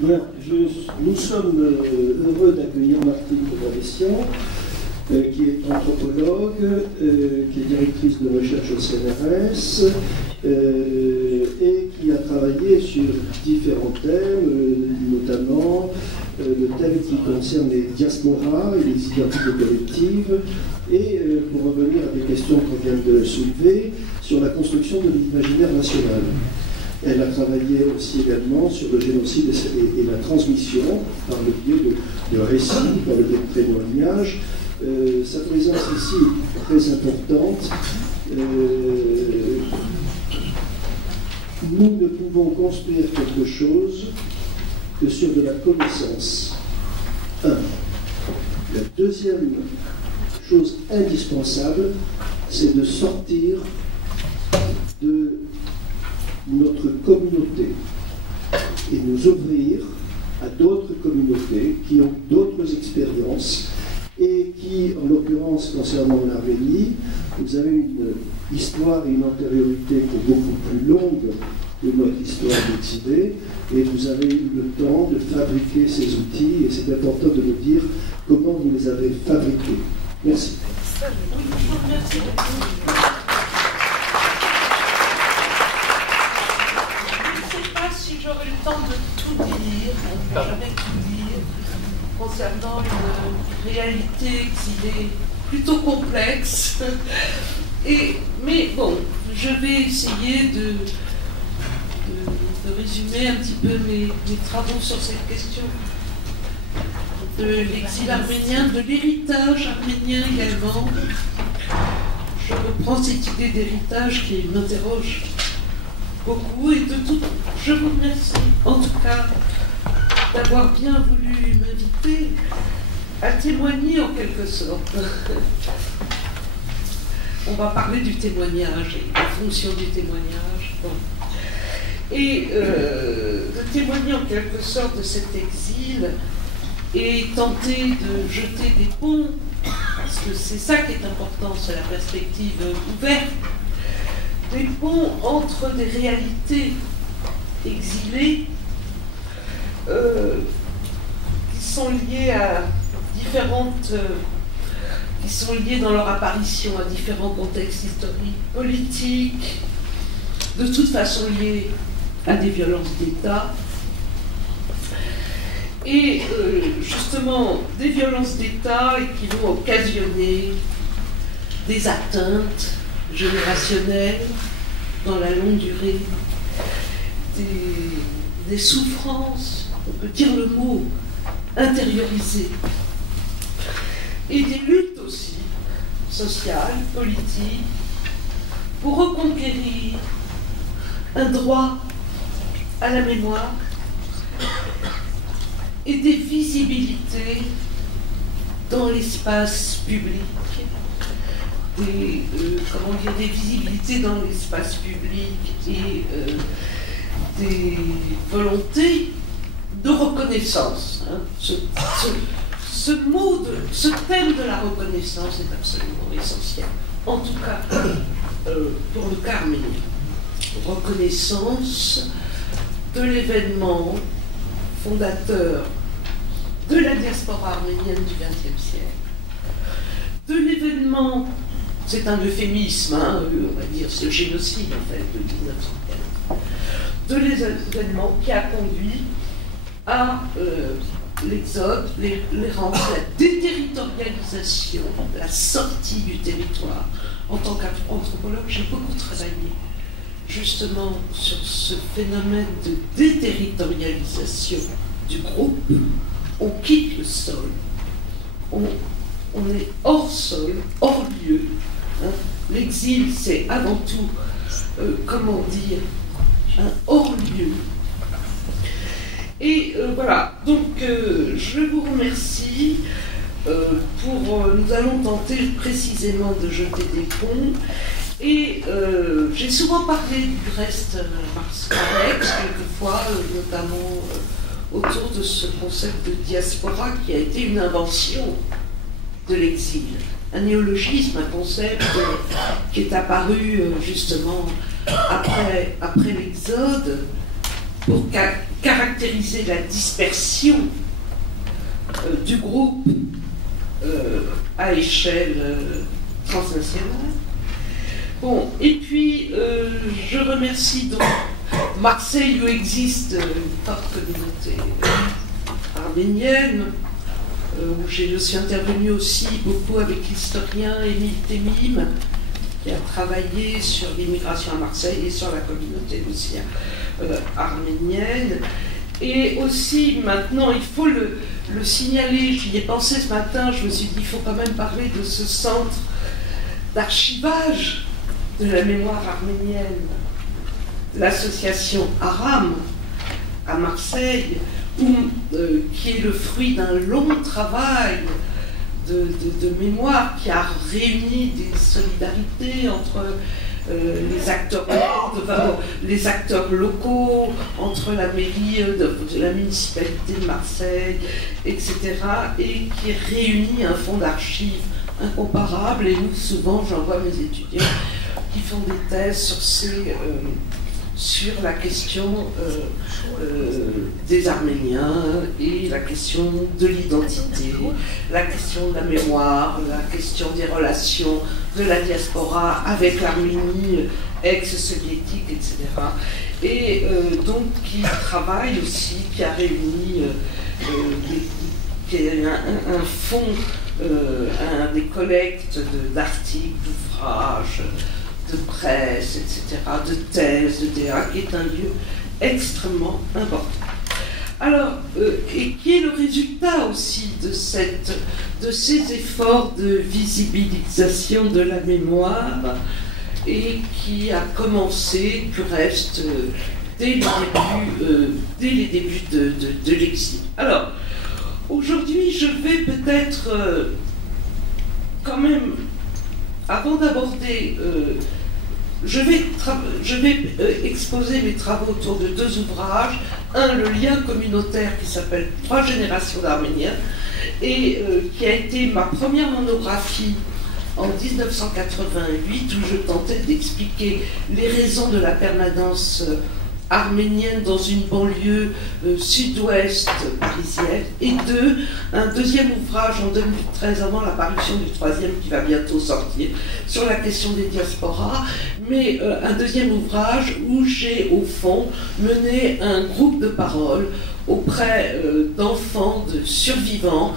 Bien, nous sommes heureux d'accueillir Martine Lavessian, qui est anthropologue, qui est directrice de recherche au CNRS, et qui a travaillé sur différents thèmes, notamment le thème qui concerne les diasporas et les identités collectives, et pour revenir à des questions qu'on vient de soulever, sur la construction de l'imaginaire national. Elle a travaillé aussi également sur le génocide et la transmission par le biais de récits, par le biais de témoignages. Sa présence ici est très importante. Nous ne pouvons construire quelque chose que sur de la connaissance. La deuxième chose indispensable, c'est de sortir de notre communauté et nous ouvrir à d'autres communautés qui ont d'autres expériences et qui, en l'occurrence concernant l'Arménie, vous avez une histoire et une antériorité qui est beaucoup plus longue que notre histoire d'exilé, et vous avez eu le temps de fabriquer ces outils, et c'est important de nous dire comment vous les avez fabriqués. Merci. J'aurai le temps de tout dire, on ne peut jamais tout dire, concernant une réalité exilée plutôt complexe. Mais bon, je vais essayer de résumer un petit peu mes travaux sur cette question de l'exil arménien, de l'héritage arménien également. Je reprends cette idée d'héritage qui m'interroge beaucoup, et de tout, je vous remercie en tout cas d'avoir bien voulu m'inviter à témoigner en quelque sorte. On va parler du témoignage et la fonction du témoignage. Bon. Et de témoigner en quelque sorte de cet exil et tenter de jeter des ponts, parce que c'est ça qui est important, c'est la perspective ouverte, des ponts entre des réalités exilées qui sont liées à différentes, qui sont liées dans leur apparition à différents contextes historiques, politiques, de toute façon liées à des violences d'État, et justement des violences d'État et qui vont occasionner des atteintes générationnelles dans la longue durée, des souffrances, on peut dire le mot, intériorisées, et des luttes aussi sociales, politiques, pour reconquérir un droit à la mémoire et des visibilités dans l'espace public, des visibilités dans l'espace public et des volontés de reconnaissance. Hein. Ce thème de la reconnaissance est absolument essentiel, en tout cas pour le cas arménien. Reconnaissance de l'événement fondateur de la diaspora arménienne du XXe siècle, de l'événement, c'est un euphémisme, hein, on va dire ce génocide en fait de 1915, de l'événement qui a conduit à l'exode, l'errance, la déterritorialisation, la sortie du territoire. En tant qu'anthropologue, j'ai beaucoup travaillé justement sur ce phénomène de déterritorialisation du groupe. On quitte le sol, on est hors sol, hors lieu. Hein. L'exil, c'est avant tout, comment dire, un hors lieu. Et voilà, donc je vous remercie nous allons tenter précisément de jeter des ponts. Et j'ai souvent parlé du reste Marx quelquefois, notamment autour de ce concept de diaspora qui a été une invention de l'exil. Un néologisme, un concept qui est apparu justement après l'Exode pour caractériser la dispersion du groupe à échelle transnationale. Bon, et puis je remercie donc Marseille, où existe une forte communauté arménienne, où j'ai aussi intervenu aussi beaucoup avec l'historien Émile Temim, qui a travaillé sur l'immigration à Marseille et sur la communauté aussi arménienne. Et aussi, maintenant, il faut le signaler, j'y ai pensé ce matin, je me suis dit, il faut quand même parler de ce centre d'archivage de la mémoire arménienne, l'association Aram à Marseille, qui est le fruit d'un long travail de mémoire qui a réuni des solidarités entre les acteurs locaux, entre la mairie de la municipalité de Marseille, etc., et qui réunit un fonds d'archives incomparable. Et nous, souvent, j'envoie mes étudiants qui font des thèses sur la question des Arméniens et la question de l'identité, la question de la mémoire, la question des relations de la diaspora avec l'Arménie ex-soviétique, etc. Et donc qui travaille aussi, qui a réuni un fonds, des collectes d'articles, d'ouvrages, de presse, etc., de thèses, de DA, qui est un lieu extrêmement important. Alors, et qui est le résultat aussi de ces efforts de visibilisation de la mémoire, et qui a commencé, du reste, dès les débuts de l'exil. Alors, aujourd'hui, je vais peut-être quand même, avant d'aborder, je vais exposer mes travaux autour de deux ouvrages. Un, le lien communautaire, qui s'appelle 3 générations d'Arméniens, et qui a été ma première monographie en 1988, où je tentais d'expliquer les raisons de la permanence arménienne dans une banlieue sud-ouest parisienne, et un deuxième ouvrage en 2013, avant la parution du troisième qui va bientôt sortir, sur la question des diasporas, mais un deuxième ouvrage où j'ai au fond mené un groupe de parole auprès d'enfants, de survivants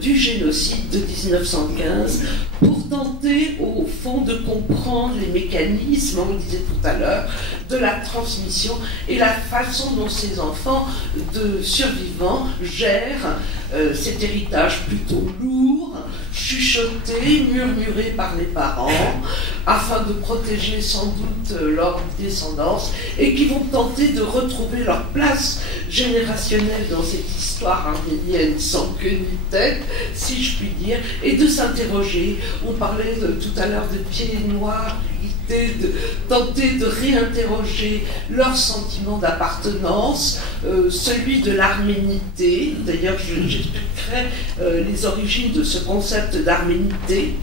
du génocide de 1915, pour tenter au fond de comprendre les mécanismes, on le disait tout à l'heure, de la transmission et la façon dont ces enfants de survivants gèrent cet héritage plutôt lourd, chuchoté, murmuré par les parents, afin de protéger sans doute leur descendance, et qui vont tenter de retrouver leur place générationnelle dans cette histoire arménienne sans queue ni tête, si je puis dire, et de s'interroger. On parlait tout à l'heure de pieds noirs, de tenter de réinterroger leur sentiment d'appartenance, celui de l'arménité. D'ailleurs, j'expliquerai les origines de ce concept d'arménité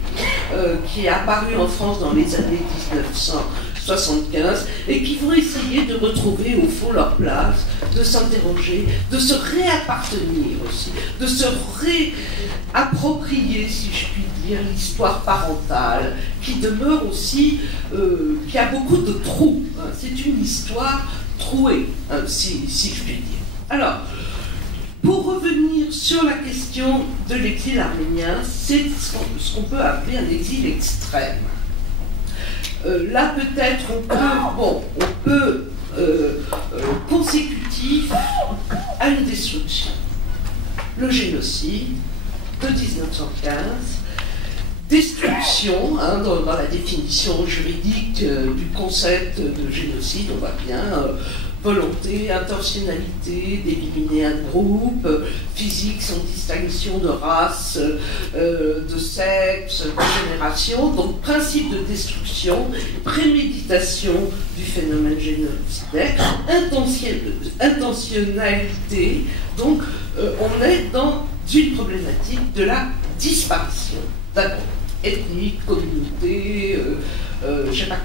qui est apparu en France dans les années 1975 et qui vont essayer de retrouver au fond leur place, de s'interroger, de se réappartenir aussi, de se réapproprier, si je puis dire, l'histoire parentale, qui demeure aussi, qui a beaucoup de trous. Hein. C'est une histoire trouée, hein, si je puis dire. Alors, pour revenir sur la question de l'exil arménien, c'est ce qu'on peut appeler un exil extrême. Là, peut-être, on peut consécutif à une destruction. Le génocide de 1915, destruction, hein, dans la définition juridique du concept de génocide, on voit bien, volonté, intentionnalité d'éliminer un groupe, physique sans distinction de race, de sexe, de génération, donc principe de destruction, préméditation du phénomène génocidaire, intentionnalité, donc on est dans une problématique de la disparition d'un groupe ethnique, communauté, je sais pas,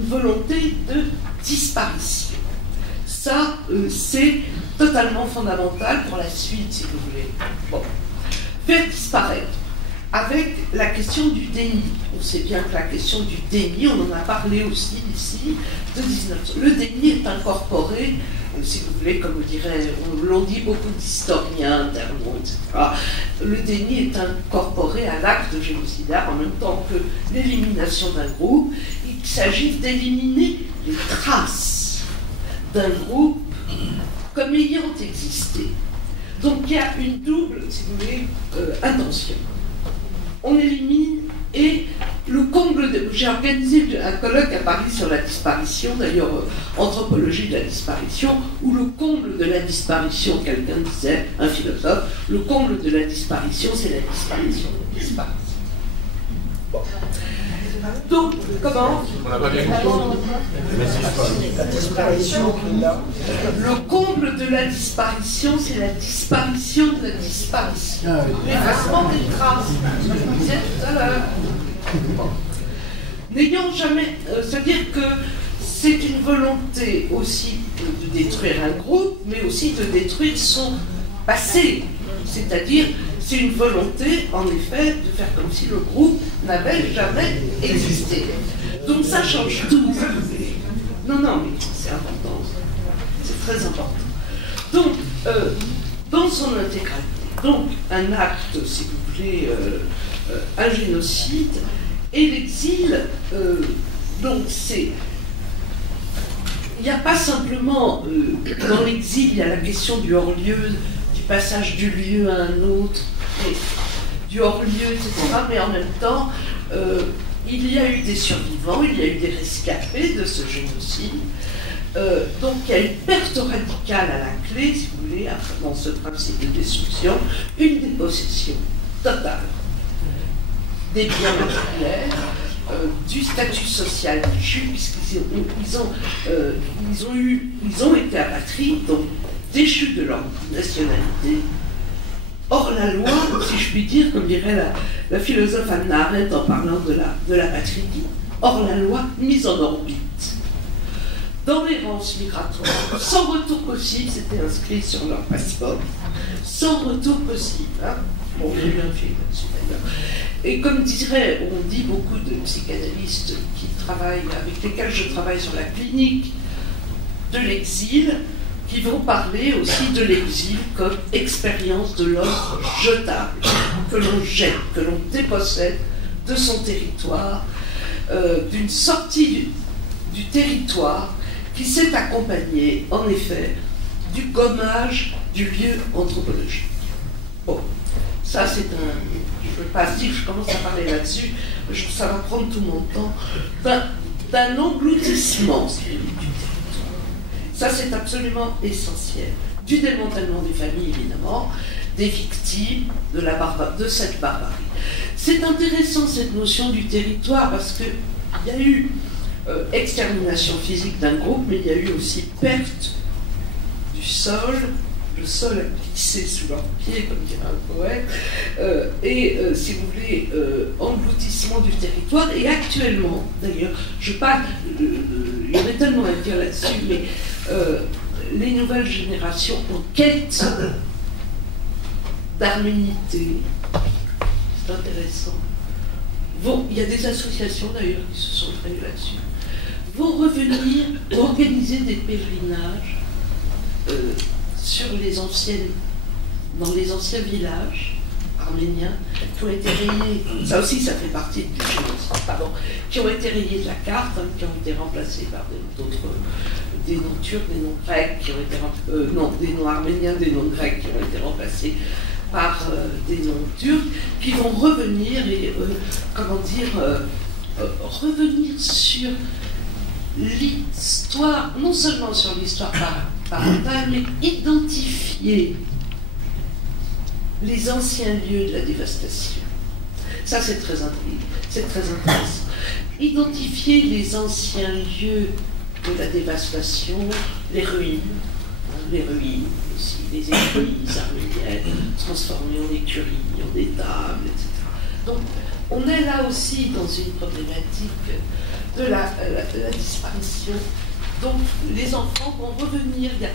une volonté de disparition. Ça, c'est totalement fondamental pour la suite, si vous voulez. Bon. Faire disparaître, avec la question du déni. On sait bien que la question du déni, on en a parlé aussi ici, de 1900. Le déni est incorporé, si vous voulez, comme l'ont dit beaucoup d'historiens, d'internautes, etc. Le déni est incorporé à l'acte génocidaire en même temps que l'élimination d'un groupe. Il s'agit d'éliminer les traces d'un groupe comme ayant existé. Donc il y a une double, si vous voulez, intention. On élimine et le comble de... J'ai organisé un colloque à Paris sur la disparition, d'ailleurs anthropologie de la disparition, où le comble de la disparition, quelqu'un disait, un philosophe, le comble de la disparition, c'est la disparition. Bon. Donc, comment On n'a pas bien compris. Le comble de la disparition, c'est la disparition de la disparition. L'effacement des traces. Je vous disais tout à l'heure. N'ayant jamais... c'est-à-dire que c'est une volonté aussi de détruire un groupe, mais aussi de détruire son passé. C'est-à-dire, c'est une volonté, en effet, de faire comme si le groupe n'avait jamais existé. Donc ça change tout. Non, mais c'est important. C'est très important. Donc, dans son intégralité, donc un acte, si vous voulez, un génocide, et l'exil, donc c'est... Il n'y a pas simplement, dans l'exil, il y a la question du hors-lieu, du passage du lieu à un autre, du hors-lieu, etc. Mais en même temps, il y a eu des survivants, il y a eu des rescapés de ce génocide. Donc il y a une perte radicale à la clé, si vous voulez, dans ce principe de destruction, une dépossession totale des biens matériels, du statut social des Juifs, puisqu'ils ont été apatrides, donc déchus de leur nationalité, hors la loi, si je puis dire, comme dirait la philosophe Hannah Arendt en parlant de la patrie, hors la loi, mise en orbite, dans l'errance migratoire, sans retour possible, c'était inscrit sur leur passeport, sans retour possible. Hein. Bon, j'ai bien fait là-dessus d'ailleurs. Et comme on dit beaucoup de psychanalystes qui travaillent, avec lesquels je travaille sur la clinique de l'exil, qui vont parler aussi de l'exil comme expérience de l'homme jetable, que l'on jette, que l'on dépossède de son territoire, d'une sortie du territoire qui s'est accompagnée, en effet, du gommage du lieu anthropologique. Bon, ça c'est je ne veux pas dire, je commence à parler là-dessus, ça va prendre tout mon temps, d'un engloutissement du territoire. Ça, c'est absolument essentiel. Du démantèlement des familles, évidemment, des victimes de cette barbarie. C'est intéressant, cette notion du territoire, parce qu'il y a eu extermination physique d'un groupe, mais il y a eu aussi perte du sol. Le sol a glissé sous leurs pieds, comme dirait un poète, si vous voulez, engloutissement du territoire. Et actuellement, d'ailleurs, je parle, il y aurait tellement à dire là-dessus, mais les nouvelles générations en quête d'arménité, c'est intéressant. Il y a des associations d'ailleurs qui se sont créées là-dessus, vont revenir organiser des pèlerinages dans les anciens villages arméniens qui ont été rayés, ça aussi ça fait partie du génocide, pardon, qui ont été rayés de la carte, hein, qui ont été remplacés par des noms turcs, des noms grecs, qui ont été des noms arméniens, des noms grecs qui ont été remplacés par des noms turcs, qui vont revenir et, revenir sur l'histoire, non seulement sur l'histoire parentale, mais identifier les anciens lieux de la dévastation. Ça, c'est très intéressant. Identifier les anciens lieux de la dévastation, les ruines aussi, les églises arméniennes transformées en écuries, en étables, etc. Donc, on est là aussi dans une problématique de la disparition Donc les enfants vont revenir. Il y a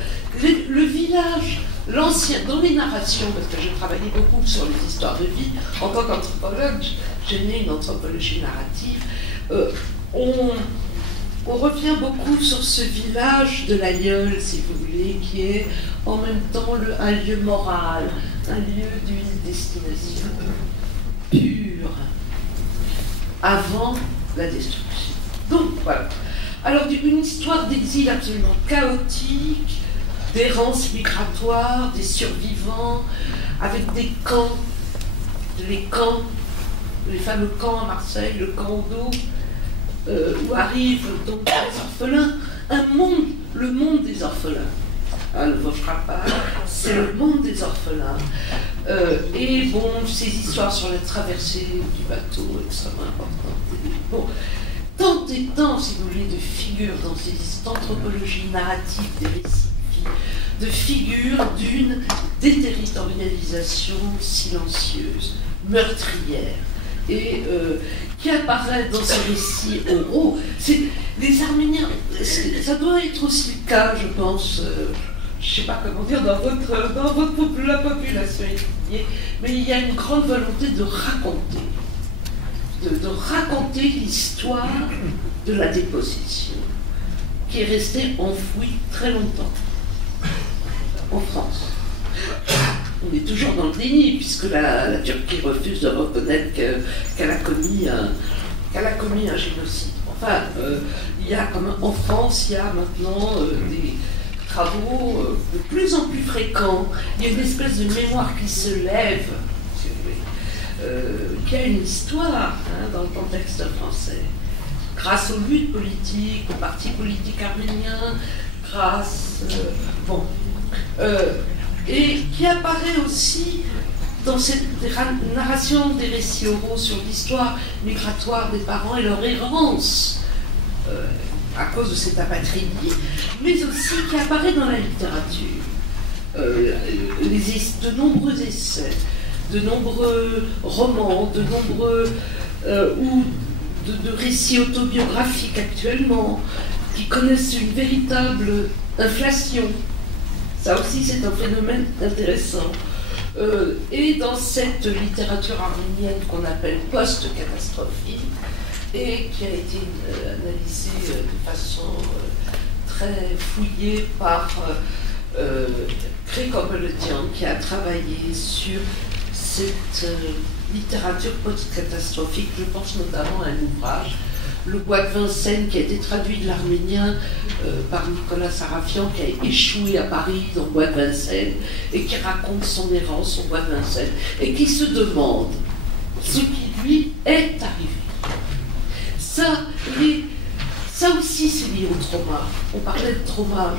le village, l'ancien, dans les narrations, parce que j'ai travaillé beaucoup sur les histoires de vie, en tant qu'anthropologue, j'ai mené une anthropologie narrative. On revient beaucoup sur ce village de l'Aïeul, si vous voulez, qui est en même temps un lieu moral, un lieu d'une destination pure, avant la destruction. Donc voilà. Alors une histoire d'exil absolument chaotique, d'errance migratoire, des survivants, avec des camps, les fameux camps à Marseille, le camp d'eau, où arrivent donc les orphelins, le monde des orphelins. Ne votera pas, c'est le monde des orphelins. Et bon, ces histoires sur la traversée du bateau, extrêmement importantes. Bon, tant et tant, si vous voulez, de figures dans ces anthropologies narratives des récits de vie, de figures d'une déterritorialisation silencieuse, meurtrière, et qui apparaît dans ces récits oraux. Les Arméniens, ça doit être aussi le cas, je pense, je ne sais pas comment dire, dans la population étudiée, mais il y a une grande volonté de raconter, de raconter l'histoire de la dépossession, qui est restée enfouie très longtemps en France. On est toujours dans le déni, puisque la Turquie refuse de reconnaître qu'elle a commis un génocide. Enfin, il y a en France, il y a maintenant des travaux de plus en plus fréquents. Il y a une espèce de mémoire qui se lève, si vous voulez, qui a une histoire dans le contexte français. Grâce aux luttes politiques, aux partis politiques arméniens, grâce... et qui apparaît aussi dans cette narration des récits oraux sur l'histoire migratoire des parents et leur errance à cause de cet apatridie, mais aussi qui apparaît dans la littérature. De nombreux essais, de nombreux romans, de nombreux de récits autobiographiques actuellement, qui connaissent une véritable inflation. Ça aussi, c'est un phénomène intéressant. Et dans cette littérature arménienne qu'on appelle post-catastrophique, et qui a été analysée de façon très fouillée par Gregor Beledian, qui a travaillé sur cette littérature post-catastrophique. Je pense notamment à un ouvrage, Le Bois de Vincennes, qui a été traduit de l'arménien par Nicolas Sarafian, qui a échoué à Paris dans le Bois de Vincennes, et qui raconte son errance au Bois de Vincennes, et qui se demande ce qui lui est arrivé. Ça aussi, c'est lié au trauma. On parlait de trauma.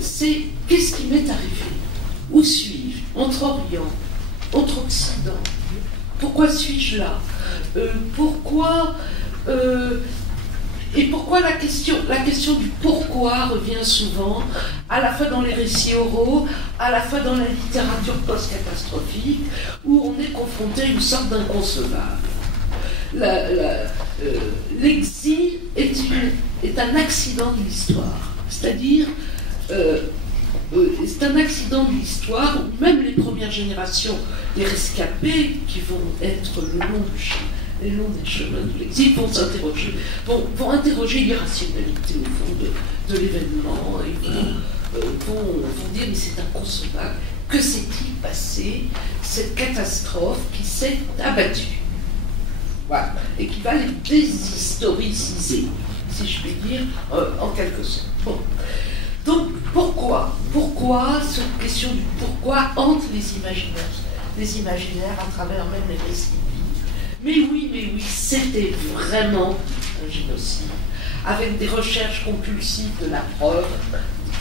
C'est qu'est-ce qui m'est arrivé? Où suis-je? Entre Orient, entre Occident. Pourquoi suis-je là? Pourquoi la question du pourquoi revient souvent, à la fois dans les récits oraux, à la fois dans la littérature post-catastrophique, où on est confronté à une sorte d'inconcevable. L'exil est un accident de l'histoire, c'est-à-dire c'est un accident de l'histoire où même les premières générations des rescapés qui vont être le long des chemins de l'exil vont s'interroger, vont interroger l'irrationalité au fond de l'événement et vont dire mais c'est inconcevable, que s'est-il passé, cette catastrophe qui s'est abattue. Voilà. Et qui va les déshistoriciser, si je puis dire, en quelque sorte. Bon. Donc, pourquoi cette question du pourquoi hante les imaginaires à travers même les récits de vie. Mais oui, c'était vraiment un génocide, avec des recherches compulsives de la preuve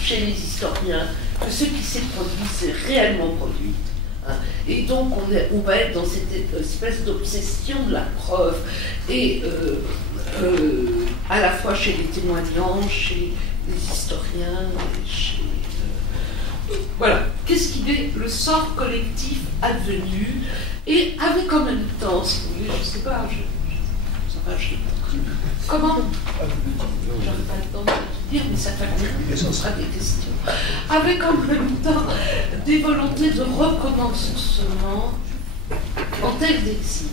chez les historiens, que ce qui s'est produit, s'est réellement produit. Et donc on va être dans cette espèce d'obsession de la preuve, et à la fois chez les témoignants, chez les historiens, voilà. Qu'est-ce qu'il est le sort collectif advenu, et avec en même temps, si vous voulez, je ne sais pas, je Comment? J'aurais pas le temps de tout dire, mais ça sera des questions. Avec en même temps des volontés de recommencement en terre d'exil.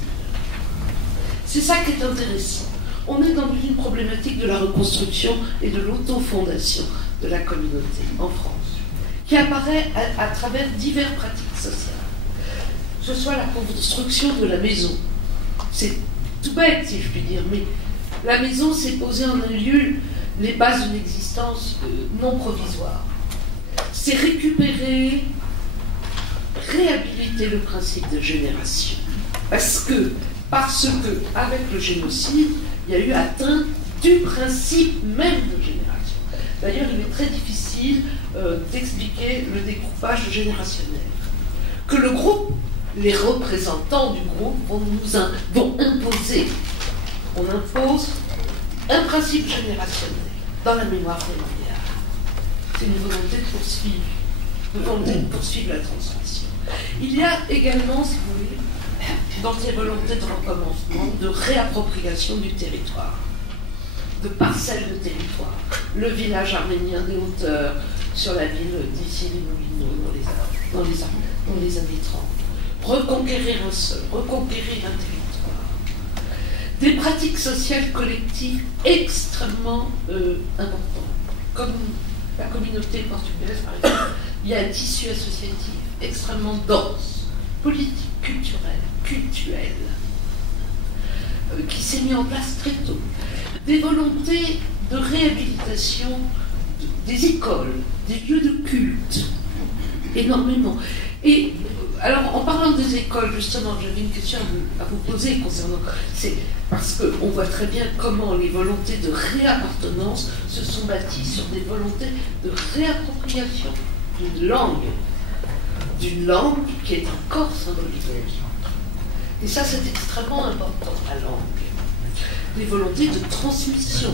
C'est ça qui est intéressant. On est dans une problématique de la reconstruction et de l'autofondation de la communauté en France, qui apparaît à travers diverses pratiques sociales. Que ce soit la construction de la maison. C'est tout bête, si je puis dire, mais la maison, c'est poser en un lieu les bases d'une existence non provisoire. C'est récupérer, réhabiliter le principe de génération. Parce que, avec le génocide, il y a eu atteinte du principe même de génération. D'ailleurs, il est très difficile d'expliquer le découpage générationnel. Que le groupe, les représentants du groupe vont imposer. On impose un principe générationnel dans la mémoire familiale. C'est une volonté de poursuivre la transmission. Il y a également, si vous voulez, dans ces volontés de recommencement, de réappropriation du territoire, de parcelles de territoire. Le village arménien des Hauteurs sur la ville d'ici les Moulineaux dans les années 30. Reconquérir un sol, reconquérir un territoire. Des pratiques sociales collectives extrêmement importantes. Comme la communauté portugaise, par exemple, il y a un tissu associatif extrêmement dense, politique, culturel, qui s'est mis en place très tôt. Des volontés de réhabilitation des écoles, des lieux de culte, énormément. Et alors, en parlant des écoles, justement, j'avais une question à vous poser concernant. C'est parce qu'on voit très bien comment les volontés de réappartenance se sont bâties sur des volontés de réappropriation d'une langue qui est encore symbolique. Et ça, c'est extrêmement important, la langue. Des volontés de transmission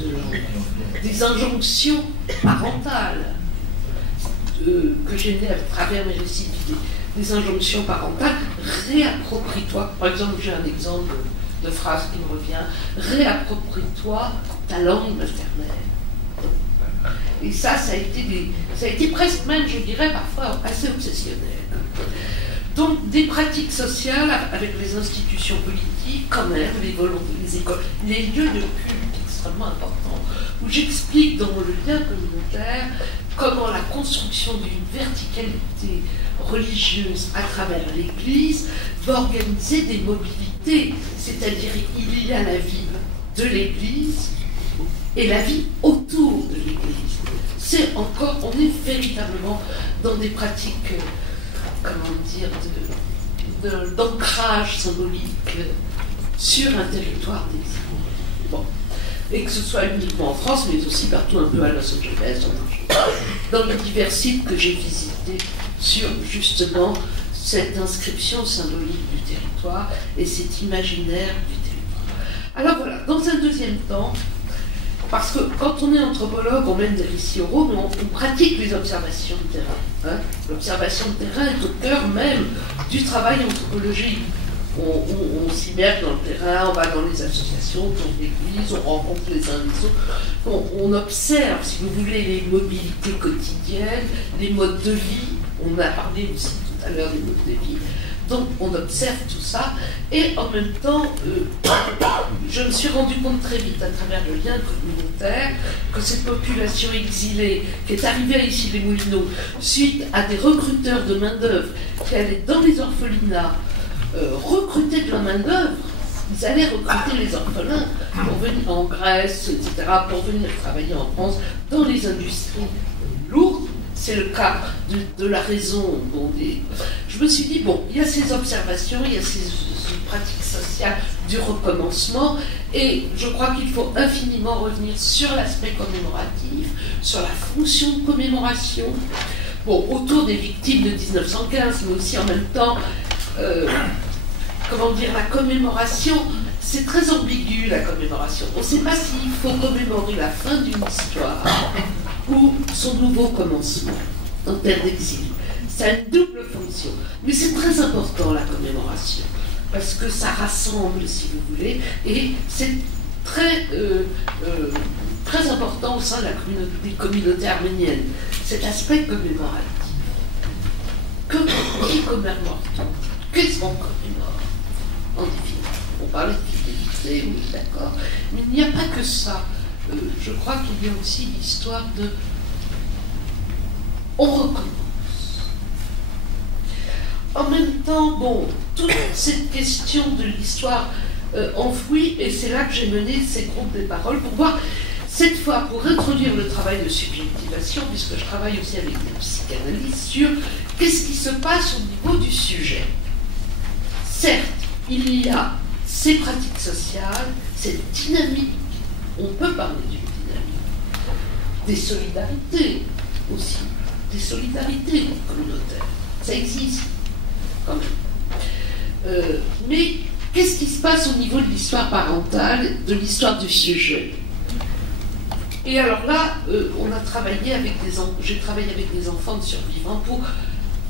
de langue, des injonctions parentales que j'ai nées à travers mes récits d'idées. Des injonctions parentales, réapproprie-toi. Par exemple, j'ai un exemple de phrase qui me revient. Réapproprie-toi ta langue maternelle. Et ça a été presque même, je dirais, parfois assez obsessionnel. Donc, des pratiques sociales avec les institutions politiques, quand même, les volontés, les écoles, les lieux de culte extrêmement importants, où j'explique dans le lien communautaire comment la construction d'une verticalité religieuse à travers l'Église va organiser des mobilités, c'est-à-dire il y a la vie de l'Église et la vie autour de l'Église. On est véritablement dans des pratiques, comment dire, d'ancrage symbolique sur un territoire d'exil. Bon. Et que ce soit uniquement en France, mais aussi partout un peu à Los Angeles, dans les divers sites que j'ai visités sur justement cette inscription symbolique du territoire et cet imaginaire du territoire. Alors voilà, dans un deuxième temps, parce que quand on est anthropologue, on mène des récits oraux, mais on pratique les observations de terrain. Hein. L'observation de terrain est au cœur même du travail anthropologique. On s'immerge dans le terrain, on va dans les associations, dans l'église, on rencontre les uns les autres. On observe, si vous voulez, les mobilités quotidiennes, les modes de vie. On a parlé aussi tout à l'heure des modes de vie. Donc on observe tout ça et en même temps, je me suis rendu compte très vite à travers le lien communautaire que cette population exilée qui est arrivée ici les Moulineaux suite à des recruteurs de main-d'œuvre qui allaient dans les orphelinats recruter de la main-d'œuvre, ils allaient recruter les orphelins pour venir en Grèce, etc., pour venir travailler en France dans les industries lourdes. C'est le cas de la raison. Je me suis dit, bon, il y a ces observations, il y a ces pratiques sociales du recommencement, et je crois qu'il faut infiniment revenir sur l'aspect commémoratif, sur la fonction de commémoration, bon, autour des victimes de 1915, mais aussi en même temps, comment dire, la commémoration, c'est très ambigu, la commémoration. On ne sait pas s'il faut commémorer la fin d'une histoire ou son nouveau commencement en terre d'exil. Ça a une double fonction. Mais c'est très important, la commémoration, parce que ça rassemble, si vous voulez, et c'est très, très important au sein de des communautés arméniennes, cet aspect commémoratif. Qui commémore tout? Qu'est-ce qu'on commémore? En définitive, on parlait de fidélité, oui, d'accord, mais il n'y a pas que ça. Je crois qu'il y a aussi l'histoire de on recommence. En même temps, bon, toute cette question de l'histoire enfouie, et c'est là que j'ai mené ces groupes des paroles pour voir, cette fois, pour introduire le travail de subjectivation, puisque je travaille aussi avec des psychanalystes, sur qu'est-ce qui se passe au niveau du sujet. Certes, il y a ces pratiques sociales, cette dynamique, on peut parler d'une dynamique, des solidarités aussi, des solidarités communautaires, ça existe quand même. Mais qu'est-ce qui se passe au niveau de l'histoire parentale, de l'histoire du sujet? Et alors là, j'ai travaillé avec des enfants de survivants pour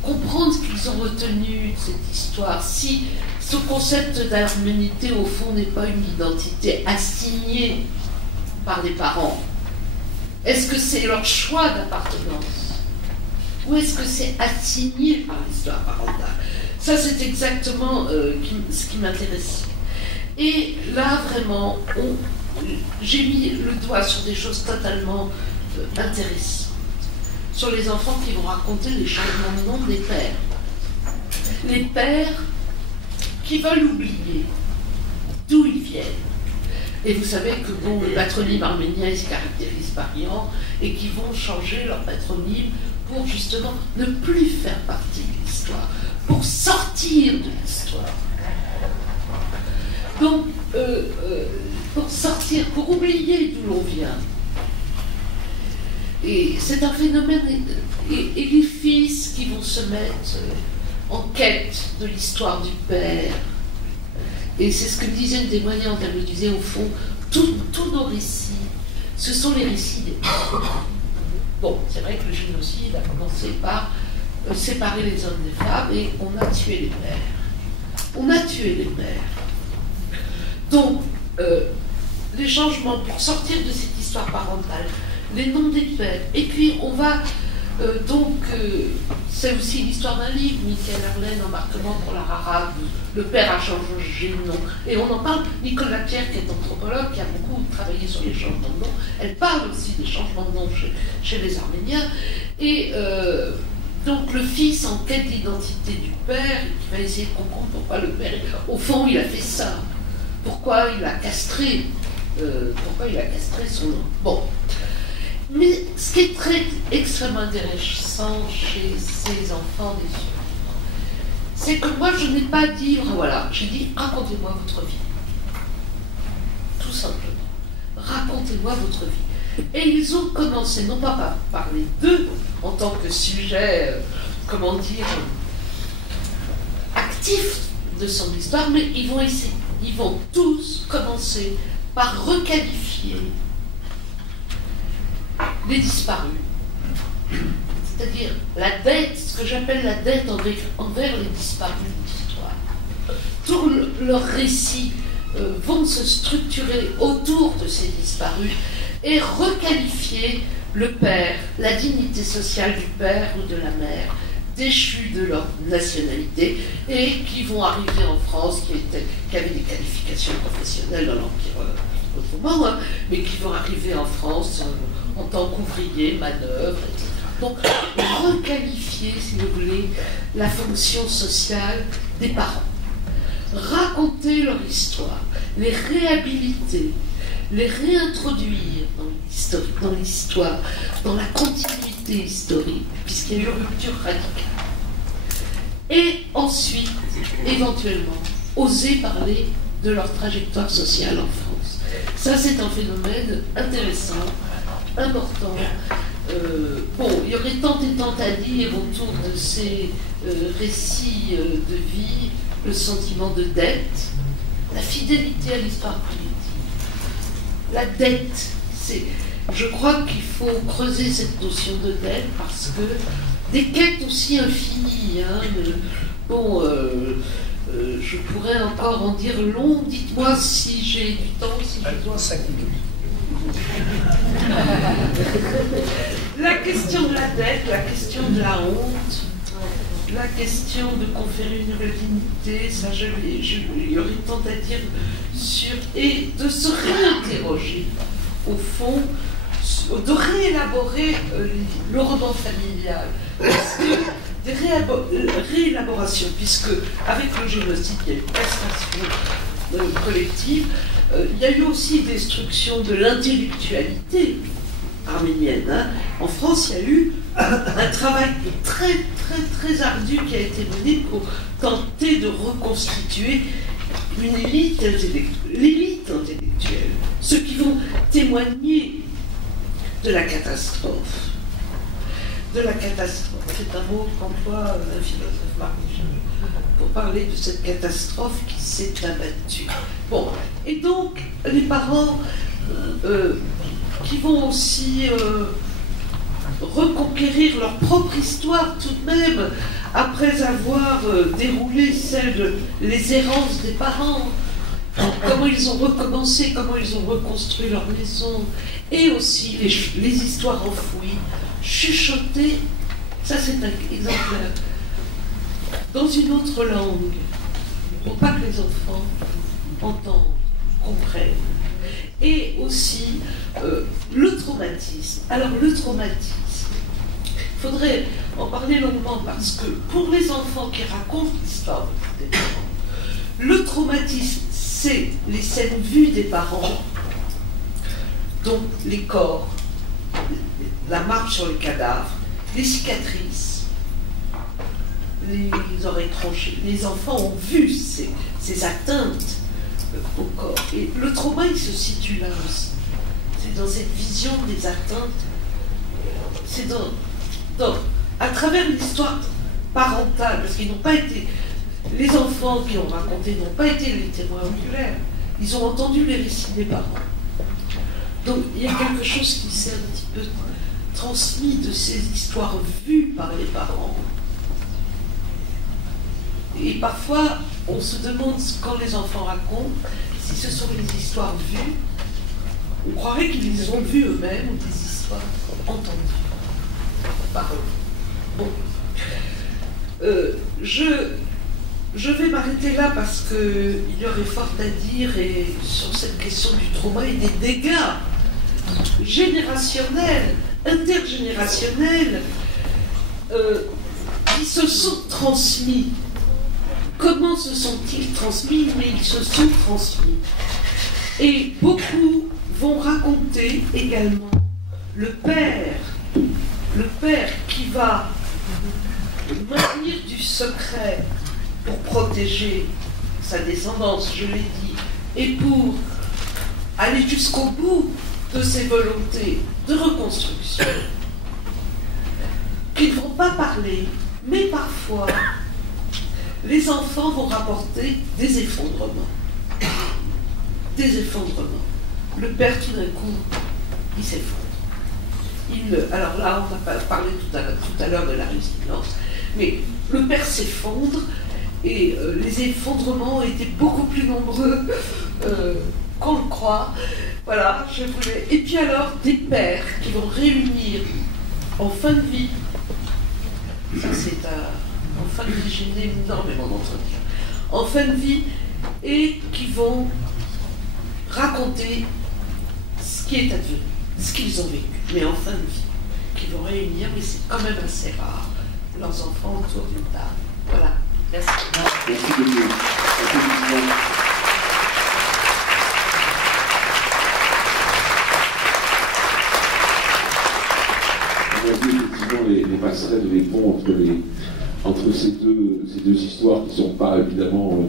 comprendre ce qu'ils ont retenu de cette histoire. Si ce concept d'harmonité, au fond, n'est pas une identité assignée par les parents, est-ce que c'est leur choix d'appartenance? Ou est-ce que c'est assigné par l'histoire parentale? Ça, c'est exactement ce qui m'intéresse. Et là, vraiment, j'ai mis le doigt sur des choses totalement intéressantes. Sur les enfants qui vont raconter les changements de nom des pères. Les pères qui veulent oublier d'où ils viennent. Et vous savez que bon, le patronyme arménien, ils se caractérisent par Iran, et qui vont changer leur patronyme pour justement ne plus faire partie de l'histoire, pour sortir de l'histoire. Donc, pour sortir, pour oublier d'où l'on vient. Et c'est un phénomène, et les fils qui vont se mettre en quête de l'histoire du père. Et c'est ce que me disait une témoignante, elle me disait au fond, tous nos récits, ce sont les récits des pères. Bon, c'est vrai que le génocide a commencé par séparer les hommes des femmes et on a tué les pères. On a tué les pères. Donc, les changements pour sortir de cette histoire parentale, les noms des pères, et puis on va c'est aussi l'histoire d'un livre, Michael Arlen, Embarquement pour la rarabe, le père a changé de nom, et on en parle, Nicole Lapierre, qui est anthropologue, qui a beaucoup travaillé sur les changements de nom, elle parle aussi des changements de nom chez les Arméniens, et donc le fils en quête d'identité du père, qui va essayer de comprendre pourquoi le père, au fond, il a fait ça, pourquoi il a castré son nom. Bon. Mais ce qui est extrêmement intéressant chez ces enfants des survivants, c'est que moi je n'ai pas dit, voilà, j'ai dit racontez-moi votre vie. Tout simplement. Racontez-moi votre vie. Et ils ont commencé, non pas par parler d'eux en tant que sujet, comment dire, actif de son histoire, mais ils vont tous commencer par requalifier les disparus. C'est-à-dire la dette, ce que j'appelle la dette envers les disparus de l'histoire. Tous leurs récits vont se structurer autour de ces disparus et requalifier le père, la dignité sociale du père ou de la mère, déchus de leur nationalité et qui vont arriver en France, qui avaient des qualifications professionnelles dans l'Empire ottoman, hein, mais qui vont arriver en France en tant qu'ouvriers, manœuvres, etc. Donc, requalifier, si vous voulez, la fonction sociale des parents. Raconter leur histoire, les réhabiliter, les réintroduire dans l'histoire, dans la continuité historique, puisqu'il y a eu une rupture radicale. Et ensuite, éventuellement, oser parler de leur trajectoire sociale en France. Ça, c'est un phénomène intéressant, important. Bon, il y aurait tant et tant à dire autour de ces récits de vie, le sentiment de dette, la fidélité à l'histoire primitive. La dette, je crois qu'il faut creuser cette notion de dette parce que des quêtes aussi infinies, hein, bon, Je pourrais encore en dire long. Dites-moi si j'ai du temps, si je dois... 5 minutes. La question de la dette, la question de la honte, la question de conférer une nouvelle dignité, ça il y aurait tant à dire sur... Et de se réinterroger, au fond, de réélaborer le roman familial. Parce que des réélaborations, puisque avec le génocide, il y a eu castration collective, il y a eu aussi destruction de l'intellectualité arménienne. Hein. En France, il y a eu un travail très, très, très ardu qui a été mené pour tenter de reconstituer une élite intellectuelle, ceux qui vont témoigner de la catastrophe. De la catastrophe, c'est un mot qu'emploie un philosophe marxiste pour parler de cette catastrophe qui s'est abattue. Bon, et donc les parents qui vont aussi reconquérir leur propre histoire tout de même, après avoir déroulé les errances des parents, comment ils ont recommencé, comment ils ont reconstruit leur maison, et aussi les histoires enfouies, chuchotées, ça c'est un exemplaire, dans une autre langue, pour pas que les enfants entendent, comprennent. Et aussi le traumatisme. Alors le traumatisme, il faudrait en parler longuement parce que pour les enfants qui racontent l'histoire des parents, le traumatisme, c'est les scènes vues des parents, donc les corps, la marche sur les cadavres, les cicatrices, les oreilles tranchées. Les enfants ont vu ces atteintes au corps. Et le trauma, il se situe là aussi. C'est dans cette vision des atteintes. C'est à travers l'histoire parentale, parce qu'ils n'ont pas été... Les enfants qui ont raconté n'ont pas été les témoins oculaires. Ils ont entendu les récits des parents. Donc il y a quelque chose qui s'est un petit peu transmis de ces histoires vues par les parents. Et parfois, on se demande, quand les enfants racontent, si ce sont des histoires vues, on croirait qu'ils les ont vues eux-mêmes, ou des histoires entendues par eux. Bon. Je vais m'arrêter là parce qu'il y aurait fort à dire sur cette question du trauma et des dégâts générationnels, intergénérationnels, qui se sont transmis. Comment se sont-ils transmis? Mais ils se sont transmis. Et beaucoup vont raconter également le père qui va maintenir du secret pour protéger sa descendance, je l'ai dit, et pour aller jusqu'au bout de ses volontés de reconstruction, qu'ils ne vont pas parler, mais parfois, les enfants vont rapporter des effondrements. Des effondrements. Le père, tout d'un coup, il s'effondre. Alors là, on va parler tout à l'heure de la résilience, mais le père s'effondre et les effondrements étaient beaucoup plus nombreux qu'on le croit. Voilà, je voulais. Et puis alors, des pères qui vont réunir en fin de vie, ça c'est en fin de vie, j'ai mené énormément d'entretiens, en fin de vie, et qui vont raconter ce qui est advenu, ce qu'ils ont vécu, mais en fin de vie, qui vont réunir, mais c'est quand même assez rare, leurs enfants autour d'une table. Voilà, merci. Merci beaucoup. On a vu effectivement les passerelles, les ponts entre ces deux histoires qui ne sont pas évidemment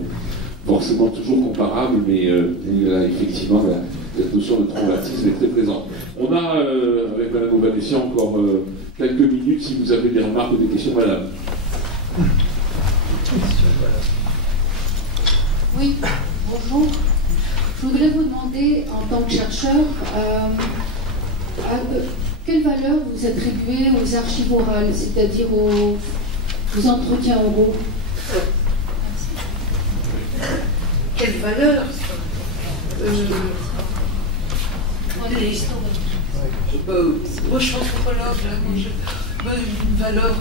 forcément toujours comparables, mais là, effectivement, cette notion de traumatisme est très présente. On a, avec Mme Ovanessian, encore quelques minutes, si vous avez des remarques ou des questions, Madame. Oui, bonjour. Je voudrais vous demander, en tant que chercheur, quelle valeur vous attribuez aux archives orales, c'est-à-dire aux entretiens oraux? quelle valeur moi je suis anthropologue, une valeur,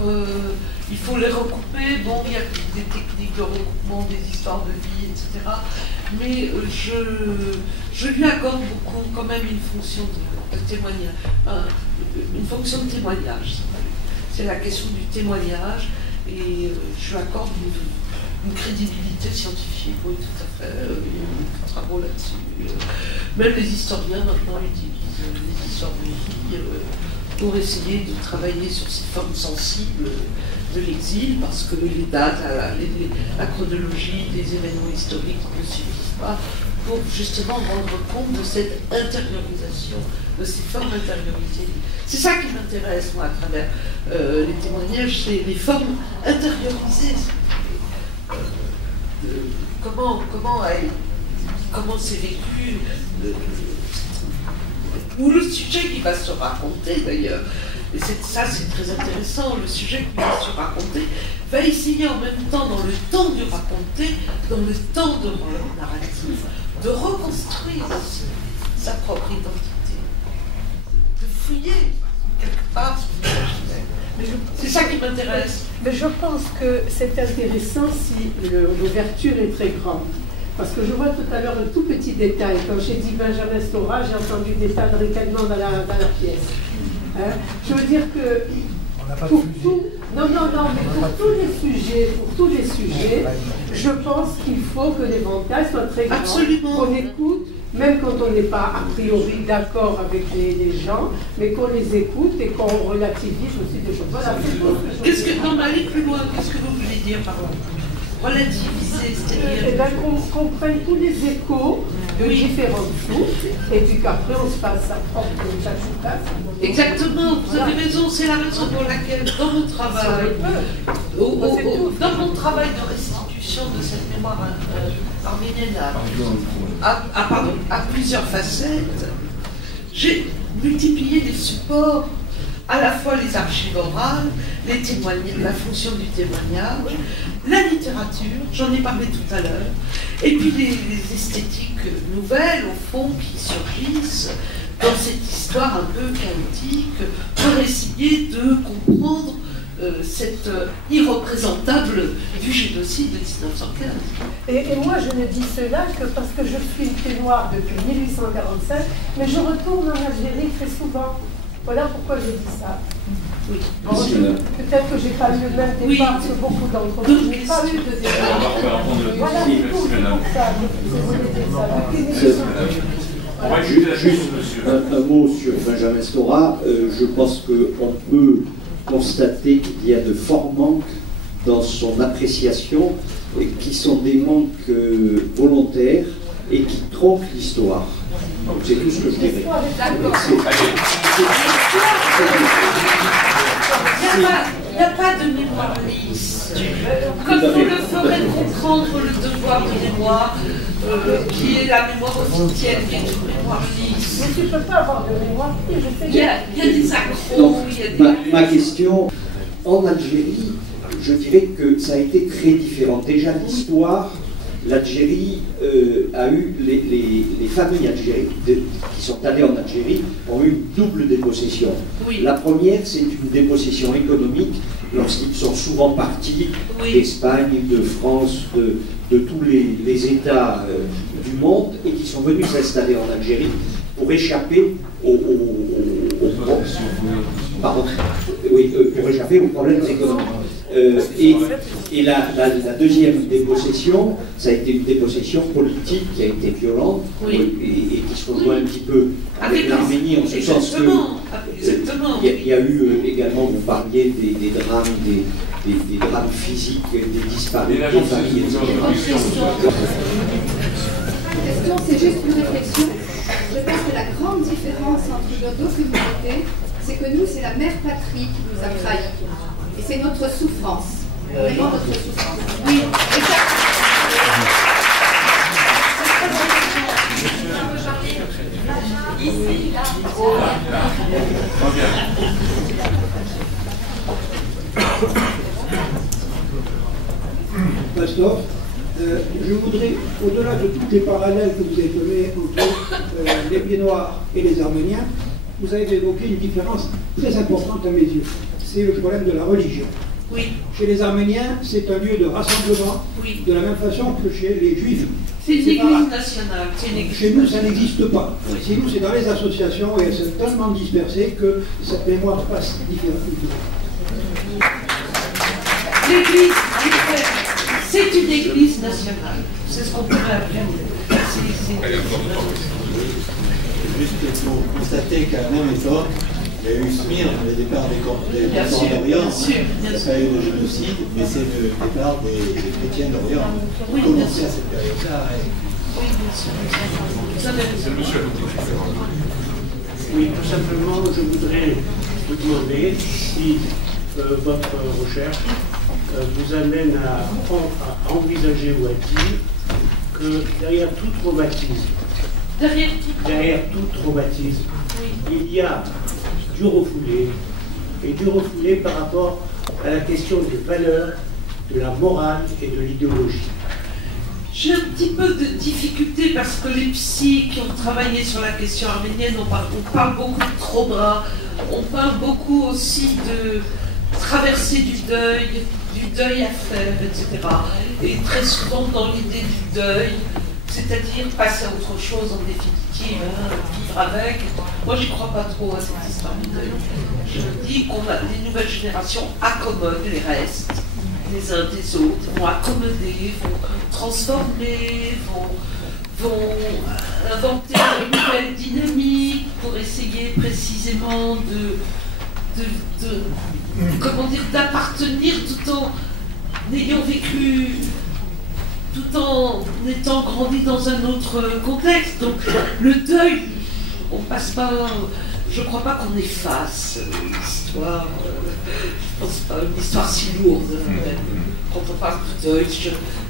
il faut les recouper, bon il y a des techniques de recoupement, des histoires de vie, etc. Mais je lui accorde beaucoup quand même une fonction de témoignage, une fonction de témoignage. C'est la question du témoignage et je lui accorde une crédibilité scientifique, oui tout à fait, il y a beaucoup de travaux là-dessus. Même les historiens maintenant utilisent les histoires de vie pour essayer de travailler sur ces formes sensibles de l'exil, parce que les dates, la chronologie des événements historiques ne suffisent pas pour justement rendre compte de cette intériorisation, de ces formes intériorisées. C'est ça qui m'intéresse, moi, à travers les témoignages, c'est les formes intériorisées. Comment c'est vécu, ou le sujet qui va se raconter d'ailleurs. Et ça c'est très intéressant, le sujet qui va se raconter va essayer en même temps, dans le temps du raconter, dans le temps de narratif, de reconstruire aussi sa propre identité, de fouiller quelque part son imaginaire. C'est ça qui m'intéresse. Mais je pense que c'est intéressant si l'ouverture est très grande. Parce que je vois tout à l'heure un tout petit détail. Quand j'ai dit Benjamin Stora, j'ai entendu des tas de ricanements dans la pièce. Hein? Je veux dire que pour tout, mais pour tous les sujets, je pense qu'il faut que l'éventail soit très grand. Absolument. Qu'on écoute, même quand on n'est pas a priori d'accord avec les gens, mais qu'on les écoute et qu'on relativise aussi des choses. Voilà, c'est tout. Non, mais allez plus loin, qu'est-ce que vous voulez dire par là? Relativiser, c'est-à-dire qu'on prenne tous les échos de différentes sources et puis qu'après on se fasse sa propre chasse. Exactement, vous avez raison, c'est la raison pour laquelle dans mon travail, dans mon travail de restitution de cette mémoire arménienne à plusieurs facettes, j'ai multiplié les supports, à la fois les archives orales, les témoignages, la fonction du témoignage, la littérature, j'en ai parlé tout à l'heure, et puis les esthétiques nouvelles, au fond, qui surgissent dans cette histoire un peu chaotique, pour essayer de comprendre cette irreprésentable du génocide de 1915. Et moi, je ne dis cela que parce que je suis une témoin depuis 1845, mais je retourne en Algérie très souvent. Voilà pourquoi je dis ça. Oui. Bon, peut-être que je n'ai pas eu le même départ que beaucoup d'entre vous. Je n'ai pas eu de départ. Voilà, c'est tout, c'est pour ça. Je voulais dire ça. Juste un mot sur Benjamin Stora. Je pense qu'on peut constater qu'il y a de forts manques dans son appréciation, qui sont des manques volontaires et qui trompent l'histoire. C'est tout ce que je dirais. Il n'y a pas de mémoire lisse. Comme vous le ferez comprendre le devoir de mémoire, qui est la mémoire officielle, qui est une mémoire lisse. Mais tu ne peux pas avoir de mémoire. Il y a des accros. Ma question, en Algérie, je dirais que ça a été très différent. Déjà, l'histoire, l'Algérie a eu, les familles algériennes qui sont allées en Algérie ont eu une double dépossession. Oui. La première, c'est une dépossession économique, lorsqu'ils sont souvent partis d'Espagne, de France, de tous les États du monde, et qui sont venus s'installer en Algérie pour échapper pour échapper aux problèmes économiques. Et la deuxième dépossession, ça a été une dépossession politique qui a été violente et qui se rejoint un petit peu avec l'Arménie, en ce sens que il y a eu également, vous parliez des drames, des drames physiques, des disparus, des familles, etc. La question, c'est juste une réflexion. Je pense que la grande différence entre nos deux communautés, c'est que nous, c'est la mère patrie qui nous a trahis. Et c'est notre souffrance. Vraiment notre souffrance. Oui, ici, là. Pastor, Je voudrais, au-delà de toutes les parallèles que vous avez donnés entre les Pieds Noirs et les Arméniens, vous avez évoqué une différence très importante à mes yeux. C'est le problème de la religion. Oui. Chez les Arméniens, c'est un lieu de rassemblement, oui. De la même façon que chez les Juifs. C'est une église nationale. Chez nous, ça n'existe pas. Oui. Chez nous, c'est dans les associations et c'est tellement dispersé que cette mémoire passe différemment. L'église, c'est une église nationale. C'est ce qu'on pourrait appeler. Juste pour constater qu'à la même époque, il y a eu Smyrne, le départ des camps d'Orient. Il n'y a pas eu de génocide, mais c'est le départ des chrétiens d'Orient. Oui, commencé à cette période-là. Oui, bien sûr. Oui, tout simplement, je voudrais vous demander si votre recherche vous amène à envisager ou à dire que derrière tout traumatisme, il y a du refoulé, et du refoulé par rapport à la question des valeurs, de la morale et de l'idéologie. J'ai un petit peu de difficulté parce que les psys qui ont travaillé sur la question arménienne, on parle beaucoup de trauma, on parle beaucoup aussi de traverser du deuil à faire, etc. Et très souvent dans l'idée du deuil, c'est-à-dire passer à autre chose en définitive, vivre avec. Moi, j'y crois pas trop à cette histoire du deuil. Je me dis qu'on a les nouvelles générations accommodent les restes, les uns des autres, vont accommoder, vont transformer, vont inventer une nouvelle dynamique pour essayer précisément d'appartenir tout en ayant vécu, tout en étant grandi dans un autre contexte. Donc le deuil, on passe pas, je crois pas qu'on efface l'histoire, je pense pas, une histoire si lourde. Quand on parle de deuil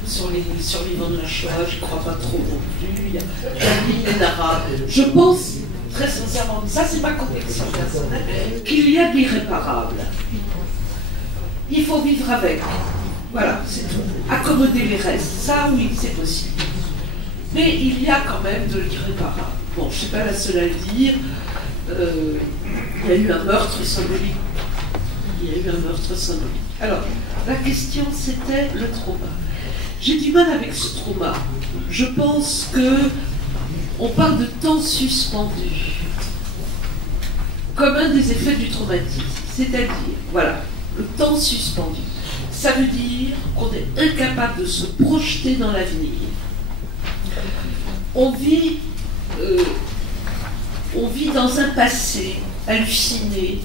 sur les survivants de la Shoah, je crois pas trop non plus. Il y a la ligne arabe. Je pense très sincèrement, ça c'est ma conviction personnelle, qu'il y a de l'irréparable. Il faut vivre avec. Voilà, c'est tout. Accommoder les restes, ça oui, c'est possible. Mais il y a quand même de l'irréparable. Bon, je ne suis pas la seule à le dire. Il y a eu un meurtre symbolique. Alors, la question c'était le trauma. J'ai du mal avec ce trauma. Je pense que on parle de temps suspendu comme un des effets du traumatisme. C'est-à-dire, voilà, le temps suspendu. Ça veut dire qu'on est incapable de se projeter dans l'avenir. On vit dans un passé halluciné,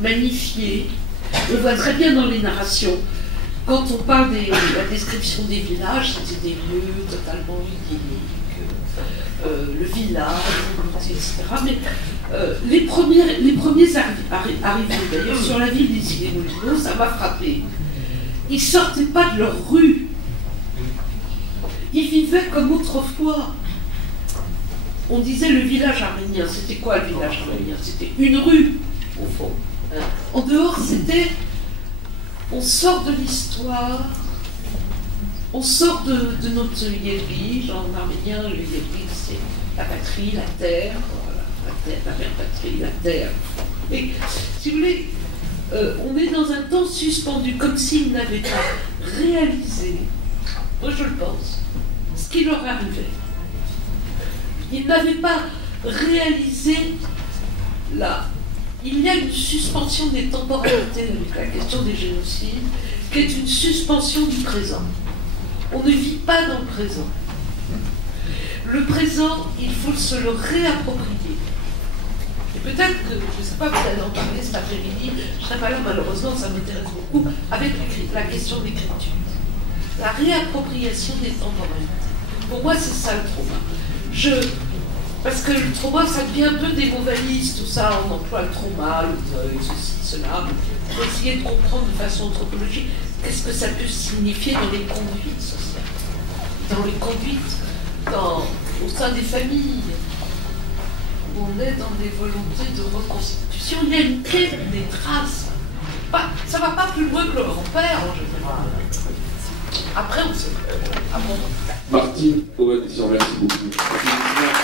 magnifié. On voit très bien dans les narrations, quand on parle de la description des villages, c'était des lieux totalement idylliques, le village, etc. Mais les premiers arrivés d'ailleurs sur la ville des Ille-et-Moulineaux, ça m'a frappé. Ils ne sortaient pas de leur rue. Ils vivaient comme autrefois. On disait le village arménien. C'était quoi le village arménien? C'était une rue, au fond. En dehors, c'était... On sort de l'histoire, on sort de notre yédrish. En arménien, le yédrish, c'est la patrie, la terre, voilà, la terre, la mère patrie, la terre. Et, si vous voulez, on est dans un temps suspendu, comme s'ils n'avaient pas réalisé, moi je le pense, ce qui leur arrivait. Ils n'avaient pas réalisé il y a une suspension des temporalités avec la question des génocides, qui est une suspension du présent. On ne vit pas dans le présent. Le présent, il faut se le réapproprier. Et peut-être que, je ne sais pas, vous allez en parler cet après-midi, je ne serai pas là malheureusement, ça m'intéresse beaucoup, avec la question de l'écriture. La réappropriation des temporalités. Pour moi, c'est ça le trauma. Parce que le trauma, ça devient un peu des mots valises, tout ça, on emploie le trauma, le deuil, ceci, cela, pour essayer de comprendre de façon anthropologique qu'est-ce que ça peut signifier dans les conduites sociales, dans les conduites, au sein des familles, où on est dans des volontés de reconstitution. Il y a une quête des traces. Ça ne va pas plus loin que le grand-père, en général. Après, on se... Martine Owen, merci beaucoup.